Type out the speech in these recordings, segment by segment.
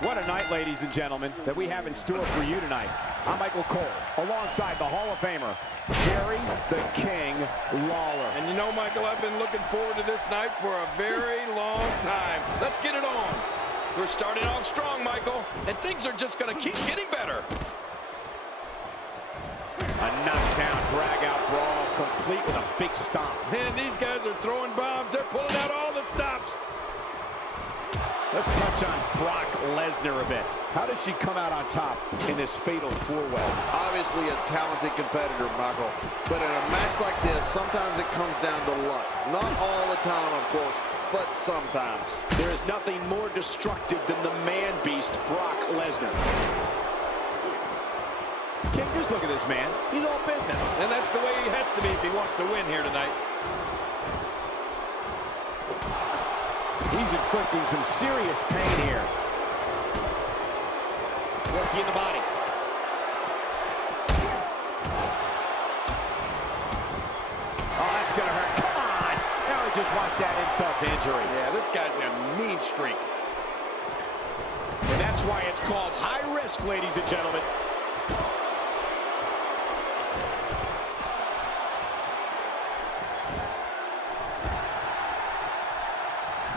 What a night, ladies and gentlemen, that we have in store for you tonight. I'm Michael Cole, alongside the Hall of Famer, Jerry the King Lawler. And you know, Michael, I've been looking forward to this night for a very long time. Let's get it on. We're starting off strong, Michael, and things are just going to keep getting better. A knockdown, drag-out brawl, complete with a big stomp. And these guys are throwing bombs. They're pulling out all the stops. Let's touch on Brock Lesnar a bit. How does she come out on top in this fatal four-way? Obviously a talented competitor, Michael. But in a match like this, sometimes it comes down to luck. Not all the time, of course, but sometimes. There is nothing more destructive than the man-beast, Brock Lesnar. King, just look at this man. He's all business. And that's the way he has to be if he wants to win here tonight. He's inflicting some serious pain here. Working the body. Oh, that's gonna hurt. Come on! Now he just wants that insult to injury. Yeah, this guy's a mean streak. And that's why it's called high risk, ladies and gentlemen.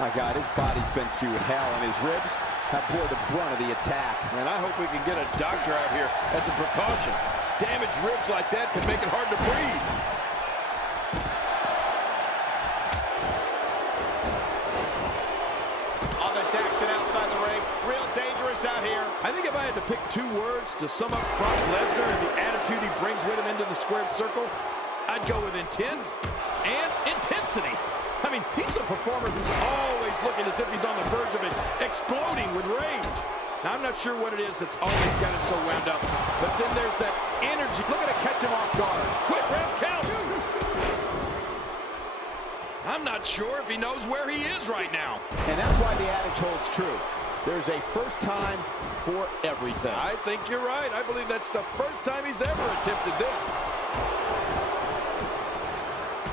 My God, his body's been through hell, and his ribs have bore the brunt of the attack. And I hope we can get a doctor out here as a precaution. Damaged ribs like that can make it hard to breathe. All this action outside the ring, real dangerous out here. I think if I had to pick two words to sum up Brock Lesnar and the attitude he brings with him into the squared circle, I'd go with intense and intensity. I mean, he's a performer who's always looking as if he's on the verge of it, exploding with rage. Now, I'm not sure what it is that's always got him so wound up, but then there's that energy. Look at it catch him off guard. Quick, ref, count. I'm not sure if he knows where he is right now. And that's why the adage holds true. There's a first time for everything. I think you're right. I believe that's the first time he's ever attempted this.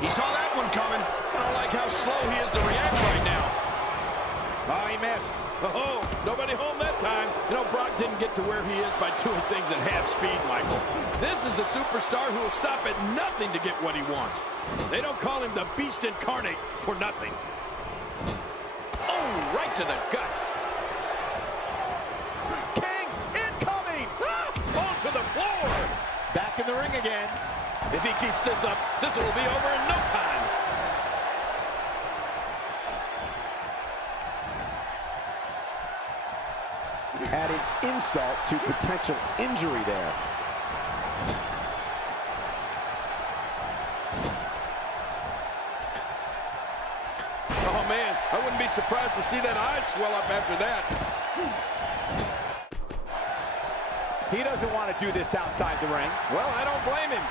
He saw that one coming. I don't like how slow he is to react right now. Oh, he missed. Oh, nobody home that time. You know, Brock didn't get to where he is by doing things at half speed, Michael. This is a superstar who will stop at nothing to get what he wants. They don't call him the Beast Incarnate for nothing. Oh, right to the gut. King incoming! Ah, onto the floor. Back in the ring again. If he keeps this up, this will be over in no time. Adding insult to potential injury there. Oh, man, I wouldn't be surprised to see that eye swell up after that. He doesn't want to do this outside the ring. Well, I don't blame him.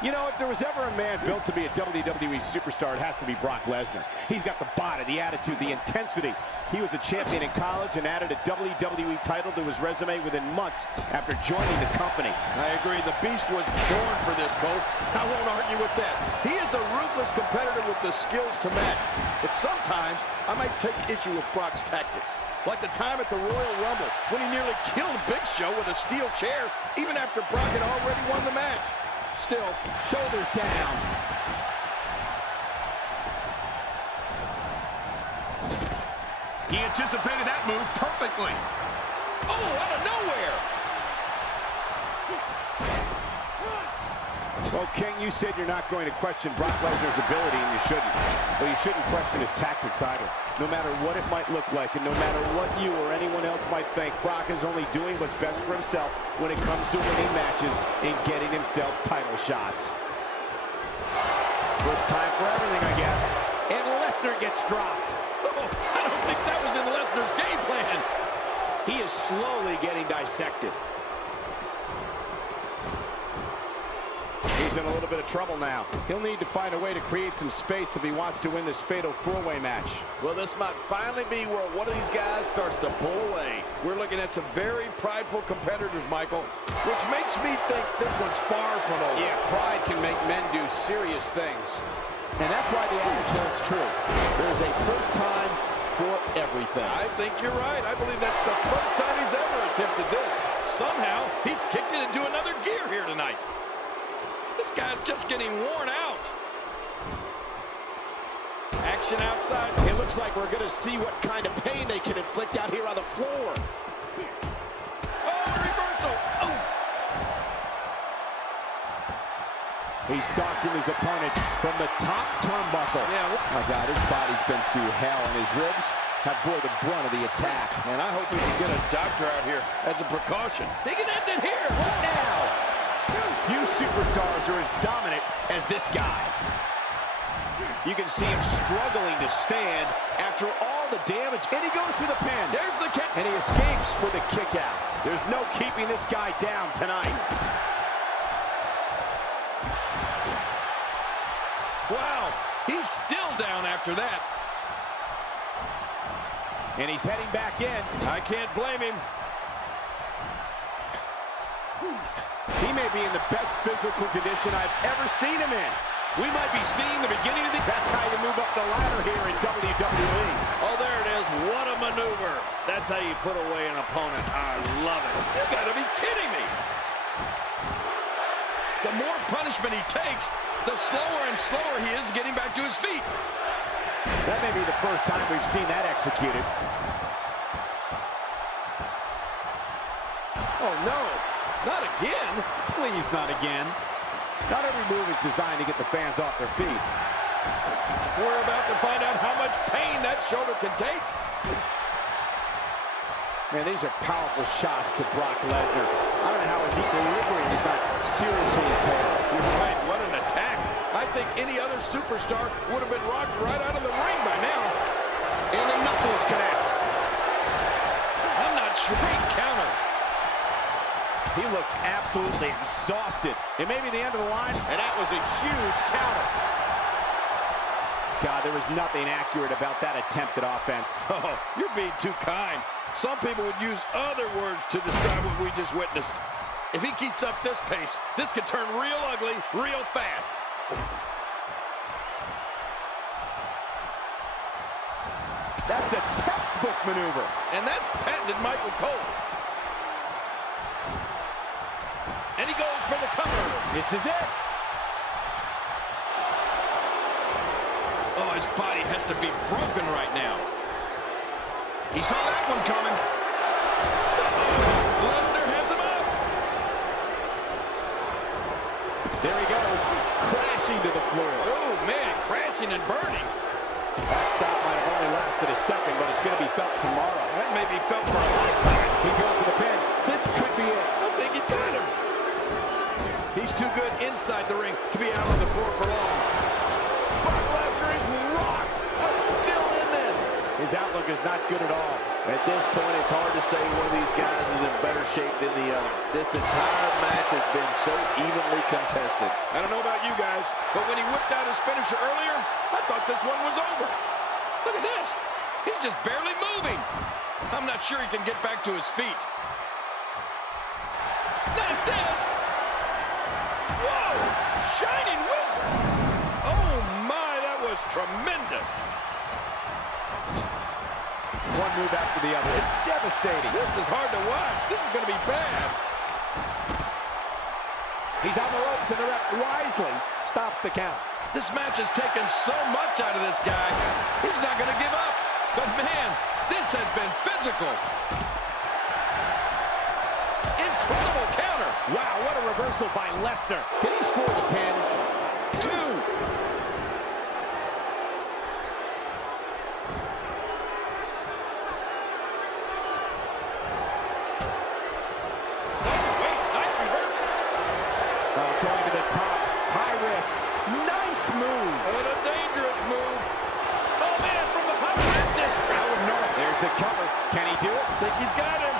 You know, if there was ever a man built to be a WWE superstar, it has to be Brock Lesnar. He's got the body, the attitude, the intensity. He was a champion in college and added a WWE title to his resume within months after joining the company. I agree. The Beast was born for this, Cole. I won't argue with that. He is a ruthless competitor with the skills to match. But sometimes I might take issue with Brock's tactics. Like the time at the Royal Rumble when he nearly killed Big Show with a steel chair even after Brock had already won the match. Still, Shoulders down. He anticipated that move perfectly. oh, out of nowhere. Well, King, you said you're not going to question Brock Lesnar's ability, and you shouldn't. But you shouldn't question his tactics either. No matter what it might look like, and no matter what you or anyone else might think, Brock is only doing what's best for himself when it comes to winning matches and getting himself title shots. First time for everything, I guess. And Lesnar gets dropped. Oh, I don't think that was in Lesnar's game plan. He is slowly getting dissected. He's in a little bit of trouble now. He'll need to find a way to create some space if he wants to win this fatal four-way match. Well, this might finally be where one of these guys starts to pull away. We're looking at some very prideful competitors, Michael, which makes me think this one's far from over. Yeah, pride can make men do serious things. And that's why the adage holds true. There's a first time for everything. I think you're right. I believe that's the first time he's ever attempted this. Somehow, he's kicked it into another gear here tonight. This guy's just getting worn out. Action outside. It looks like we're going to see what kind of pain they can inflict out here on the floor. Oh, a reversal. Oh. He's stalking his opponent from the top turnbuckle. Yeah. Oh, God, his body's been through hell, and his ribs have bore the brunt of the attack. And I hope we can get a doctor out here as a precaution. They can end it here right now. Few superstars are as dominant as this guy. You can see him struggling to stand after all the damage. And he goes for the pin. There's the kick. And he escapes with a kick out. There's no keeping this guy down tonight. Wow, he's still down after that. And he's heading back in. I can't blame him. He may be in the best physical condition I've ever seen him in. We might be seeing the beginning of the... That's how you move up the ladder here in WWE. Oh, there it is. What a maneuver. That's how you put away an opponent. I love it. You gotta be kidding me. The more punishment he takes, the slower and slower he is getting back to his feet. That may be the first time we've seen that executed. Oh, no. Not again. Please, not again. Not every move is designed to get the fans off their feet. We're about to find out how much pain that shoulder can take. Man, these are powerful shots to Brock Lesnar. I don't know how his equilibrium is not seriously impaired. You're right. What an attack. I think any other superstar would have been rocked right out of the ring by now. And the knuckles connect. I'm not sure. Great counter. He looks absolutely exhausted. It may be the end of the line. And that was a huge counter. God, there was nothing accurate about that attempt at offense. Oh, you're being too kind. Some people would use other words to describe what we just witnessed. If he keeps up this pace, this could turn real ugly real fast. That's a textbook maneuver. And that's patented Michael Cole. And he goes for the cover. This is it. Oh, his body has to be broken right now. He saw that one coming. Lesnar has him up. There he goes, crashing to the floor. Oh, man, crashing and burning. That stop might have only lasted a second, but it's going to be felt tomorrow. That may be felt for a lifetime. He's going for the pin. This could be it. I think he's got him. He's too good inside the ring to be out on the floor for long. Brock Lesnar is rocked, but still in this. His outlook is not good at all. At this point, it's hard to say one of these guys is in better shape than the other. This entire match has been so evenly contested. I don't know about you guys, but when he whipped out his finisher earlier, I thought this one was over. Look at this. He's just barely moving. I'm not sure he can get back to his feet. Not this. Whoa! Shining Wizard! Oh, my, that was tremendous. One move after the other. It's devastating. This is hard to watch. This is going to be bad. He's on the ropes, and the ref wisely stops the count. This match has taken so much out of this guy. He's not going to give up. But, man, this has been physical. Incredible counter. Wow, what a reversal by Lesnar. Can he score the pin? 2. Going to the top, high risk, nice move. And a dangerous move. Oh, man, from the high rim district. I would know it. There's the cover. Can he do it? Think he's got him.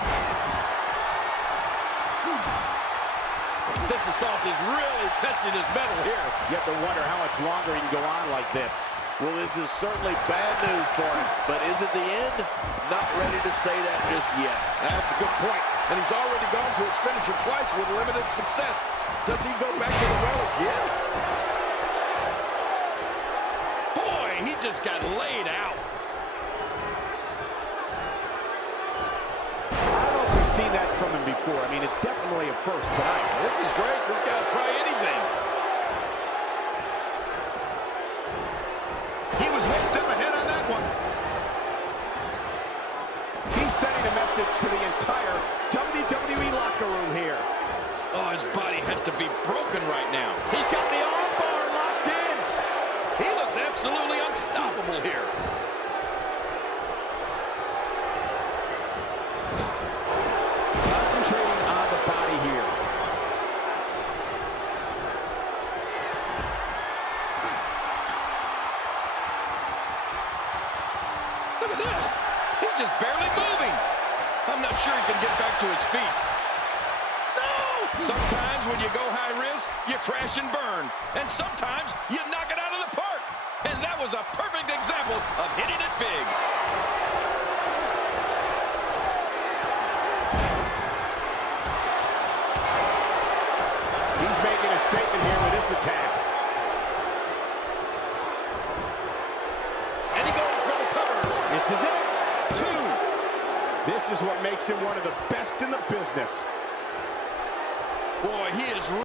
This is assault is really testing his mettle here. You have to wonder how much longer he can go on like this. Well, this is certainly bad news for him, but is it the end? Not ready to say that just yet. That's a good point. And he's already gone to his finisher twice with limited success. Does he go back to the well again? Boy, he just got laid out. I don't know if we've seen that from him before. I mean, it's definitely a first tonight. This is great. This guy will try anything. He was one step ahead on that one. He's sending a message to the entire WWE locker room here. Oh, his body has to be broken right now. He's got the arm bar locked in. He looks absolutely unstoppable here. Concentrating on the body here. Look at this. He's just barely moving. I'm not sure he can get back to his feet. No! Sometimes when you go high risk, you crash and burn. And sometimes you knock it out of the park. And that was a perfect example of hitting it big. He's making a statement here with this attack. And he goes for the cover. This is it. 2. This is what makes him one of the best in the business. Boy, he is